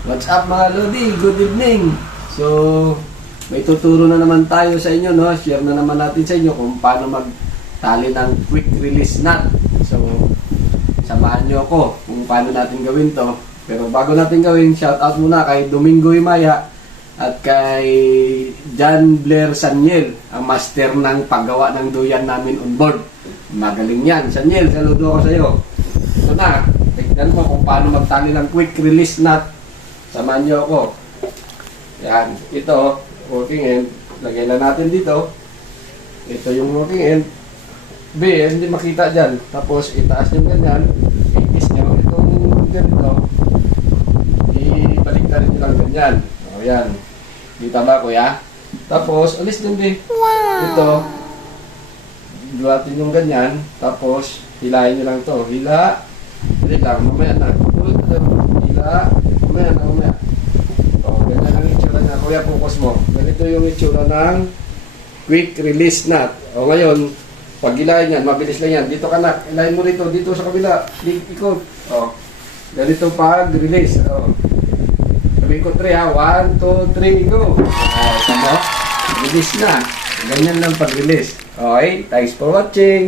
What's up mga Lodi? Good evening! So, may tuturo na naman tayo sa inyo, no? Share na naman natin sa inyo kung paano magtali ng quick release knot. So, samahan nyo ako kung paano natin gawin to. Pero bago natin gawin, shout out muna kay Domingo Imaya at kay John Blair Saniel, ang master ng paggawa ng duyan namin on board. Magaling yan. Saniel, saludo ako sa iyo. Ito na, tignan mo kung paano magtali ng quick release knot. Samahan nyo ako. Yan, ito, working end. Lagay na natin dito. Ito yung working end. B, hindi makita dyan. Tapos, itaas nyo ganyan. Itis nyo. Itong ganito. Ibalik nyo lang ganyan. O, yan. Kita ba, kuya? Tapos, alis din, B. Ito. Duwatin yung ganyan. Tapos, hilahin nyo lang to. Hila. Hila lang. Mamaya na. Hila. Mamaya na, mamaya. O, ganyan ang itsura na. Kuya, focus mo. Ganito yung itsura ng quick release knot. O, ngayon, pag hilahin yan, mabilis lang yan. Dito ka na. Hilahin mo rito. Dito sa kabila. Ikot. O, ganito pag release. O. Sabihin ko 3 ha. 1, 2, 3, go. O, tama. Release na. Ganyan lang pag release. Okay, thanks for watching.